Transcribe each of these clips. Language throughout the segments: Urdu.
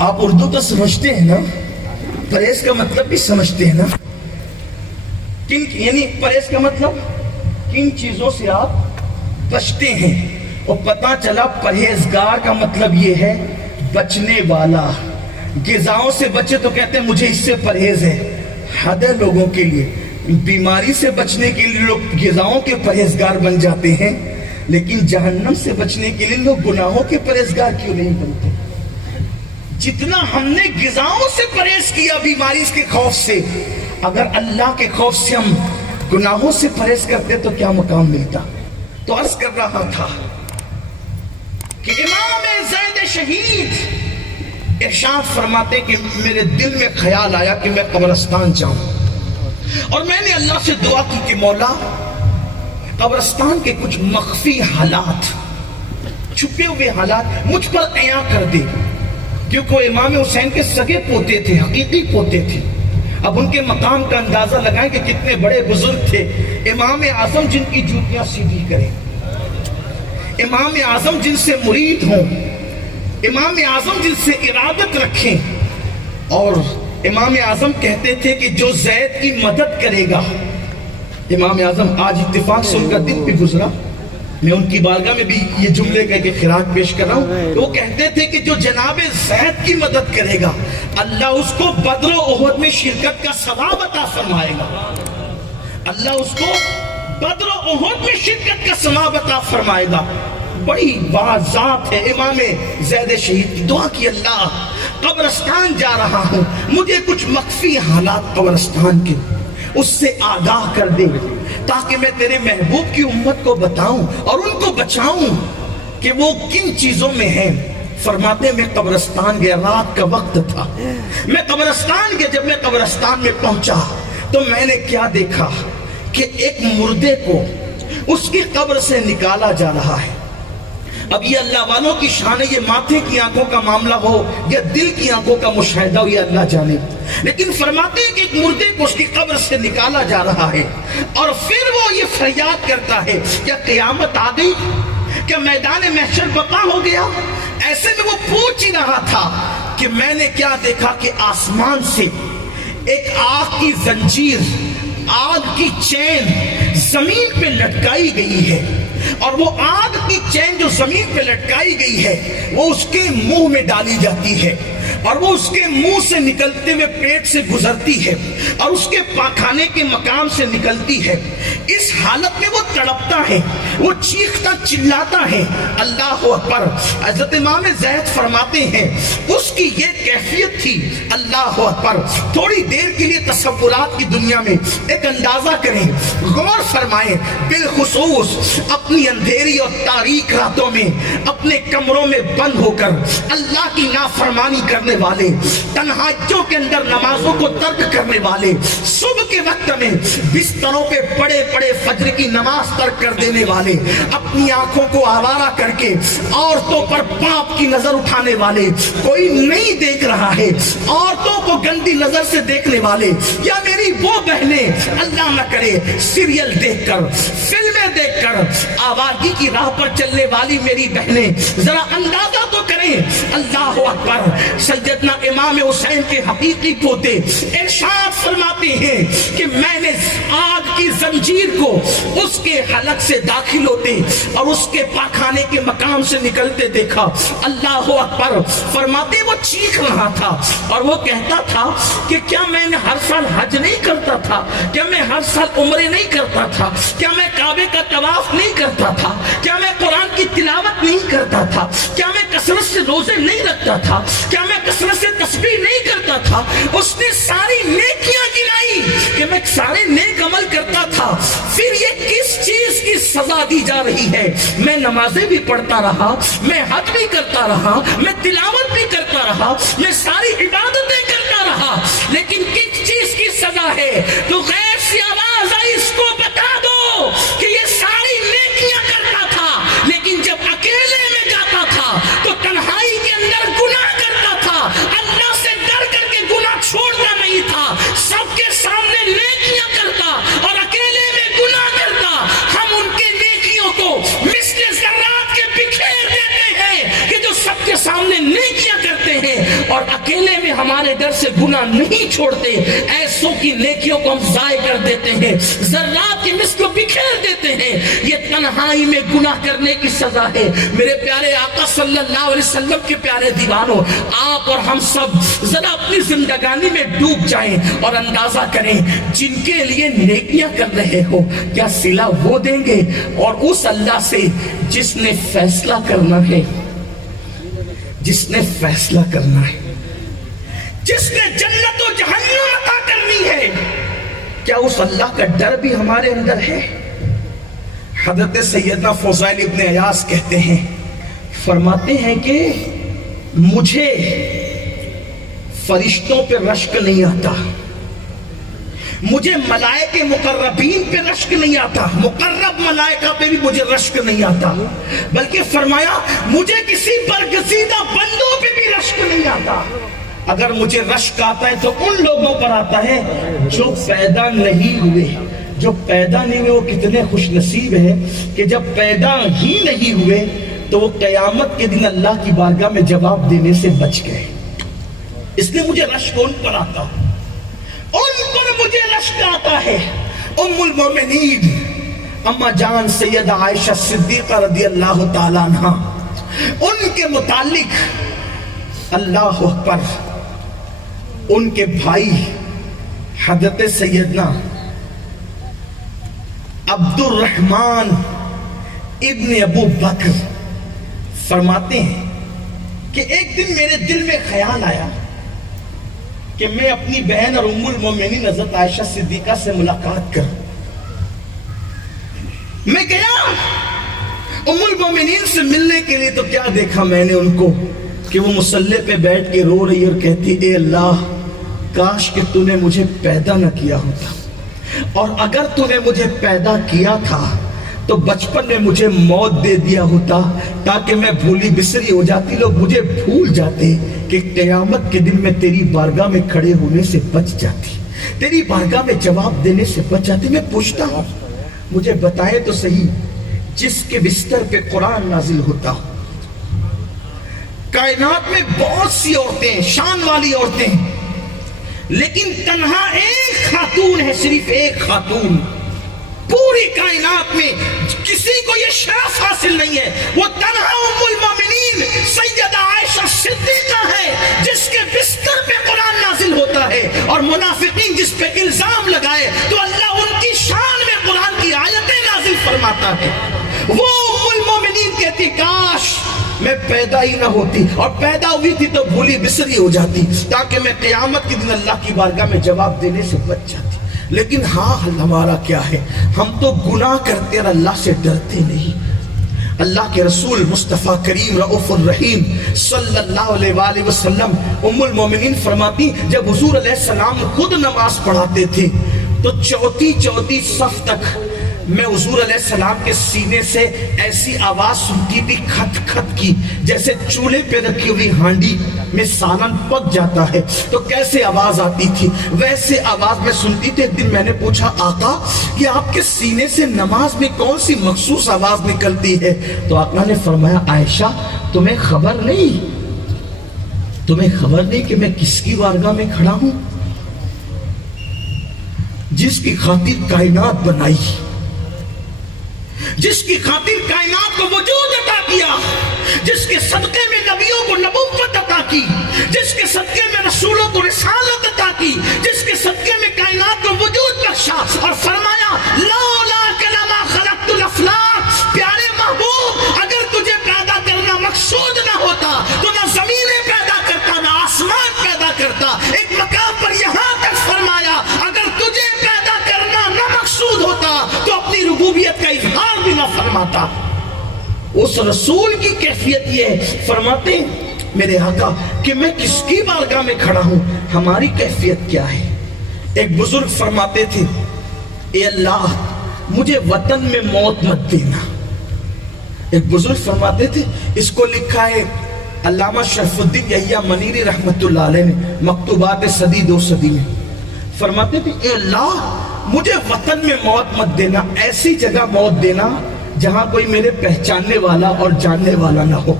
آپ اردو تو سمجھتے ہیں نا؟ پرہیز کا مطلب بھی سمجھتے ہیں نا؟ یعنی پرہیز کا مطلب کن چیزوں سے آپ بچتے ہیں. اور پتہ چلا پرہیزگار کا مطلب یہ ہے بچنے والا. غذاؤں سے بچے تو کہتے ہیں مجھے اس سے پرہیز ہے. حد ہے لوگوں کے لیے. بیماری سے بچنے کے لیے لوگ غذاؤں کے پرہیزگار بن جاتے ہیں، لیکن جہنم سے بچنے کے لیے لوگ گناہوں کے پرہیزگار کیوں نہیں بنتے؟ جتنا ہم نے غذاؤں سے پرہیز کیا بیماری کے خوف سے، اگر اللہ کے خوف سے ہم گناہوں سے پرہیز کرتے تو کیا مقام ملتا. تو عرض کر رہا تھا کہ امام زید شہید ارشاد فرماتے کہ میرے دل میں خیال آیا کہ میں قبرستان جاؤں، اور میں نے اللہ سے دعا کی کہ مولا قبرستان کے کچھ مخفی حالات، چھپے ہوئے حالات مجھ پر عیاں کر دے. کیونکہ وہ امام حسین کے سگے پوتے تھے، حقیقی پوتے تھے. اب ان کے مقام کا اندازہ لگائیں کہ کتنے بڑے بزرگ تھے. امام اعظم جن کی جوتیاں سیدھی کریں، امام اعظم جن سے مرید ہوں، امام اعظم جن سے ارادت رکھیں. اور امام اعظم کہتے تھے کہ جو زید کی مدد کرے گا، امام اعظم آج اتفاق سے ان کا دن بھی گزرا، میں ان کی بارگاہ میں بھی یہ جملے کہہ کے خراج پیش کر رہا ہوں. وہ کہتے تھے کہ جو جناب زید کی مدد کرے گا اللہ اس کو بدر و احد میں شرکت کا ثواب عطا فرمائے گا. اللہ اس کو بدر و احد میں شرکت کا ثواب عطا فرمائے گا. بڑی بازات ہے امام زید شہید کی. دعا کی اللہ قبرستان جا رہا ہوں، مجھے کچھ مخفی حالات قبرستان کے اس سے آگاہ کر دے تاکہ میں تیرے محبوب کی امت کو بتاؤں اور ان کو بچاؤں کہ وہ کن چیزوں میں ہیں. فرماتے میں قبرستان گیا، رات کا وقت تھا، میں قبرستان گیا. جب میں قبرستان میں پہنچا تو میں نے کیا دیکھا کہ ایک مردے کو اس کی قبر سے نکالا جا رہا ہے. اب یہ اللہ والوں کی شان ہے، یہ ماتھے کی آنکھوں کا معاملہ ہو یا دل کی آنکھوں کا مشاہدہ ہو، یہ اللہ جانے. لیکن فرماتے ہیں کہ ایک مردے کو اس کی قبر سے نکالا جا رہا ہے، اور پھر وہ یہ فریاد کرتا ہے کیا قیامت آ گئی، کیا میدان محشر بقا ہو گیا. ایسے میں وہ پوچھ ہی رہا تھا کہ میں نے کیا دیکھا کہ آسمان سے ایک آگ کی زنجیر، آگ کی چین زمین پہ لٹکائی گئی ہے، اور وہ آگ کی چین جو زمین پہ لٹکائی گئی ہے وہ اس کے منہ میں ڈالی جاتی ہے، اور وہ اس کے منہ سے نکلتے ہوئے پیٹ سے گزرتی ہے اور اس کے پاخانے کے مقام سے نکلتی ہے. اس حالت میں وہ تڑپتا ہے، وہ چیختا چلاتا ہے اللہ اکبر. حضرت امام زید فرماتے ہیں اس کی یہ کیفیت تھی اللہ اکبر. تھوڑی دیر کے لیے تصورات کی دنیا میں ایک اندازہ کریں، غور فرمائیں. بالخصوص اپنی اندھیری اور تاریک راتوں میں اپنے کمروں میں بند ہو کر اللہ کی نافرمانی کرنے والے، تنہائیوں کے اندر نمازوں کو ترک کرنے والے، صبح کے وقت میں بستروں پہ پڑے پڑے فجر کی نماز ترک کر دینے والے، اپنی آنکھوں کو آوارہ کر کے عورتوں پر پاپ کی نظر اٹھانے والے، کوئی نہیں دیکھ رہا ہے عورتوں کو گندی نظر سے دیکھنے والے، یا میری وہ بہنیں اللہ نہ کرے سیریل دیکھ کر، فلمیں دیکھ کر آوارگی کی راہ پر چلنے والی میری بہنیں ذرا اندازہ تو کریں. اللہ اکبر. سیدنا امام حسین کے حقیقی پوتے ارشاد فرماتے ہیں کہ میں نے آگ کی زنجیر کو اس کے حلق سے داخل ہوتے اور اس کے پاخانے کے مقام سے نکلتے دیکھا. اللہ اکبر. فرماتے وہ چیخ رہا تھا اور وہ کہتا تھا کہ کیا میں نے ہر سال حج نہیں کرتا تھا، کیا میں ہر سال عمرے نہیں کرتا تھا، کیا میں کعبے کا طواف نہیں کرتا تھا، کیا میں قرآن کی تلاوت نہیں کرتا تھا، کیا میں کثرت سے روزے نہیں رکھتا تھا، کیا میں کثرت سے تسبیح نہیں کرتا تھا. اس نے ساری نیکیاں گنائی کہ میں سارے نیک عمل کرتا تھا. پھر یہ کس چیز کی سزا دی جا رہی ہے؟ میں نمازیں بھی پڑھتا رہا، میں حج بھی کرتا رہا، میں تلاوت بھی کرتا رہا، میں ساری عبادتیں کرتا رہا، لیکن کس چیز کی سزا ہے؟ تو غیر سی آواز آئی اس کو بتا دو کہ یہ ساری نیکیاں کرتا تھا، لیکن جب اکیلے میں جاتا تھا تو تنہائی کے اندر گناہ کرتا تھا، اللہ سے ڈر کر کے گناہ چھوڑتا نہیں تھا، سب کے سامنے نیکیاں کرتا اور اکیلے میں گناہ کرتا. ہم ان کے نیکیوں کو مثل ذرات کے بکھیر دیتے ہیں کہ جو سب کے سامنے نیکیاں کرتے ہیں اور اکیلے میں ہمارے ڈر سے گناہ نہیں چھوڑتے، ایسوں کی نیکیوں کو ہم ضائع کر دیتے ہیں، ذرات کی مثل کو بکھیر دیتے ہیں۔ یہ تنہائی میں گناہ کرنے کی سزا ہے۔ میرے پیارے آقا صلی اللہ علیہ وسلم کے پیارے دیوانوں، آپ اور ہم سب ذرا اپنی زندگانی میں ڈوب جائیں اور اندازہ کریں، جن کے لیے نیکیاں کر رہے ہو کیا صلہ وہ دیں گے، اور اس اللہ سے جس نے فیصلہ کرنا ہے، جس نے فیصلہ کرنا ہے، جس نے جنت و جہنم عطا کرنی ہے، کیا اس اللہ کا ڈر بھی ہمارے اندر ہے؟ حضرت سیدنا فضیل ابن عیاض کہتے ہیں، فرماتے ہیں کہ مجھے فرشتوں پہ رشک نہیں آتا، مجھے ملائکہ مقربین پہ رشک نہیں آتا، مقرب ملائکہ پہ بھی مجھے رشک نہیں آتا، بلکہ فرمایا مجھے کسی برگزیدہ بندوں پہ بھی رشک نہیں آتا۔ اگر مجھے رشک آتا ہے تو ان لوگوں پر آتا ہے جو پیدا نہیں ہوئے۔ جو پیدا نہیں ہوئے وہ کتنے خوش نصیب ہیں کہ جب پیدا ہی نہیں ہوئے تو وہ قیامت کے دن اللہ کی بارگاہ میں جواب دینے سے بچ گئے۔ اس لیے مجھے رشک ان پر آتا، ان پر مجھے رشک آتا ہے۔ ام المومنین اما جان سیدہ عائشہ صدیقہ رضی اللہ تعالیٰ عنہ، ان کے متعلق اللہ اکبر، ان کے بھائی حضرت سیدنا عبد الرحمن ابن ابو بکر فرماتے ہیں کہ ایک دن میرے دل میں خیال آیا کہ میں اپنی بہن اور ام المومنین حضرت عائشہ صدیقہ سے ملاقات کروں۔ میں گیا ام المومنین سے ملنے کے لیے، تو کیا دیکھا میں نے ان کو کہ وہ مصلی پہ بیٹھ کے رو رہی اور کہتی، اے اللہ کاش کہ تو نے مجھے پیدا نہ کیا ہوتا، اور اگر تو نے مجھے پیدا کیا تھا تو بچپن میں مجھے موت دے دیا ہوتا تاکہ میں بھولی بسری ہو جاتی، لوگ مجھے بھول جاتے کہ قیامت کے دن میں تیری بارگاہ میں کھڑے ہونے سے بچ جاتی، تیری بارگاہ میں جواب دینے سے بچ جاتی۔ میں پوچھتا ہوں، مجھے بتائے تو صحیح، جس کے بستر پہ قرآن نازل ہوتا، کائنات میں بہت سی عورتیں، شان والی عورتیں، لیکن تنہا ایک خاتون ہے، صرف ایک خاتون، پوری کائنات میں کسی کو یہ شرف حاصل نہیں ہے، وہ تنہا ام المومنین سیدہ عائشہ صدیقہ ہے جس کے بستر پہ قرآن نازل ہوتا ہے، اور منافقین جس پہ الزام لگائے تو اللہ ان کی شان میں قرآن کی آیتیں نازل فرماتا ہے۔ وہ ام المومنین کہتی کاش میں پیدا ہی نہ ہوتی، اور پیدا ہوئی تھی تو بھولی بسری ہو جاتی تاکہ میں قیامت کے دن اللہ کی بارگاہ میں جواب دینے سے بچ جاتی۔ لیکن ہاں ہمارا کیا ہے، ہم تو گناہ کرتے اور اللہ سے ڈرتے نہیں۔ اللہ کے رسول مصطفیٰ کریم رؤوف الرحیم صلی اللہ علیہ وآلہ وسلم، ام المومنین فرماتی جب حضور علیہ السلام خود نماز پڑھاتے تھے تو چوتھی صف تک میں حضور علیہ السلام کے سینے سے ایسی آواز سنتی تھی کھٹ کھٹ کی، جیسے چولہے پہ رکھی ہوئی ہانڈی میں سالن پک جاتا ہے تو کیسے آواز آتی تھی، ویسے آواز میں سنتی تھی۔ ایک دن میں نے پوچھا آقا یہ آپ کے سینے سے نماز میں کون سی مخصوص آواز نکلتی ہے؟ تو آقا نے فرمایا عائشہ تمہیں خبر نہیں کہ میں کس کی بارگاہ میں کھڑا ہوں؟ جس کی خاطر کائنات بنائی، جس کی خاطر کائنات کو وجود عطا کیا، جس کے صدقے میں نبیوں کو نبوت عطا کی، جس کے صدقے میں رسولوں کو رسالت عطا کی، جس کے صدقے میں کائنات کو وجود بخشا، اور فرمایا لولا کلمہ خلقت الافلاق، پیارے محبوب اگر تجھے پیدا کرنا مقصود نہ ہوتا تو نہ زمینیں پیدا کرتا نہ آسمان پیدا کرتا۔ ایک مقام پر یہاں تک فرمایا اگر تجھے پیدا کرنا نہ مقصود ہوتا تو اپنی ربوبیت کا اظہار بھی نہ فرماتا۔ اس رسول کی کیفیت یہ ہے، فرماتے میرے آقا کہ میں کس کی بارگاہ میں کھڑا ہوں، ہماری کیفیت کیا ہے؟ ایک بزرگ فرماتے تھے اے اللہ مجھے وطن میں موت مت دینا۔ ایک بزرگ فرماتے تھے، اس کو لکھا ہے علامہ شرف الدین یحییٰ منیری رحمت اللہ علیہ نے مکتوبات صدی 2 صدی میں، فرماتے تھے اے اللہ مجھے وطن میں موت مت دینا، ایسی جگہ موت دینا جہاں کوئی میرے پہچاننے والا اور جاننے والا نہ ہو۔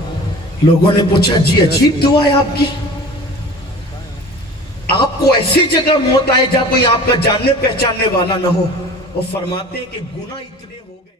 لوگوں نے پوچھا جی عجیب دعا ہے آپ کی، آپ کو ایسی جگہ موت آئے جہاں کوئی آپ کا جاننے پہچاننے والا نہ ہو. اور فرماتے ہیں کہ گناہ اتنے ہو گئے.